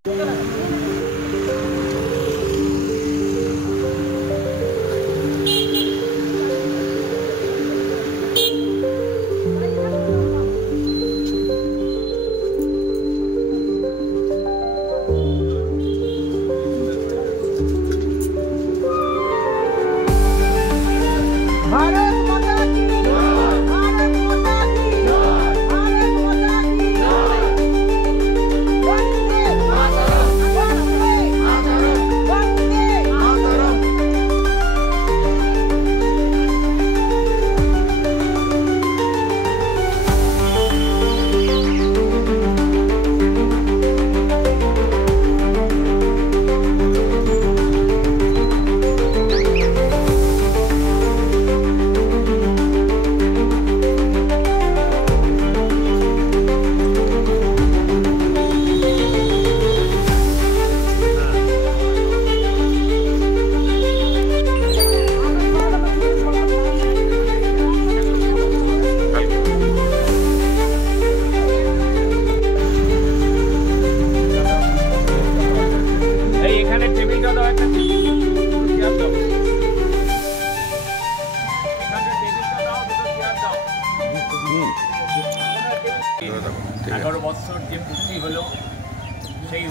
সেই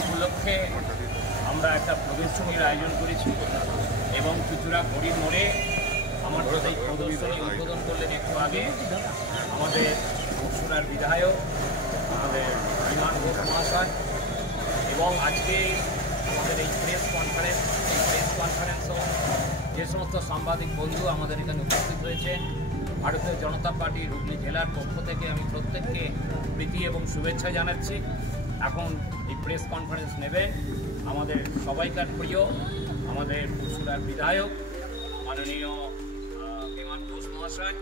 উপলক্ষে আমরা একটা প্রদর্শনীর আয়োজন করেছি এবং চুচুড়া ঘড়ির মোড়ে আমার সাথে প্রদর্শনী উদ্বোধন করলেন একটু আগে আমাদের পরশুরার বিধায়ক আমাদের বিমান ঘোষ মহাশয়। এবং আজকে আমাদের এই প্রেস কনফারেন্সও যে সমস্ত সাংবাদিক বন্ধু আমাদের এখানে উপস্থিত হয়েছেন, ভারতীয় জনতা পার্টি হুগলি জেলার পক্ষ থেকে আমি প্রত্যেককে প্রীতি এবং শুভেচ্ছা জানাচ্ছি। এখন এই প্রেস কনফারেন্স নেবেন আমাদের সবাইকার প্রিয় আমাদের পরশুরার বিধায়ক মাননীয় বিমান ঘোষ মহাশয়।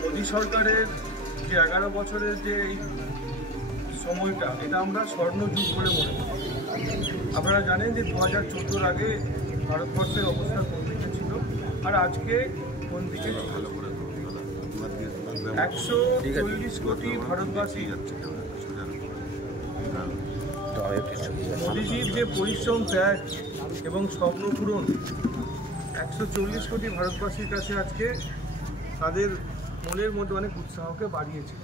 মোদী সরকারের যে 11 বছরের যে এই সময়টা, এটা আমরা স্বর্ণযুগ বলে মনে করি। আপনারা জানেন যে 2014 আগে ভারতবর্ষের অবস্থা কোন দিকে ছিল আর আজকে কোন দিকে ছিল। 140 কোটি ভারতবাসী মোদীজির যে পরিশ্রম, ত্যাগ এবং স্বপ্ন পূরণ 140 কোটি ভারতবাসীর কাছে আজকে তাদের মনের মধ্যে অনেক উৎসাহকে বাড়িয়েছে।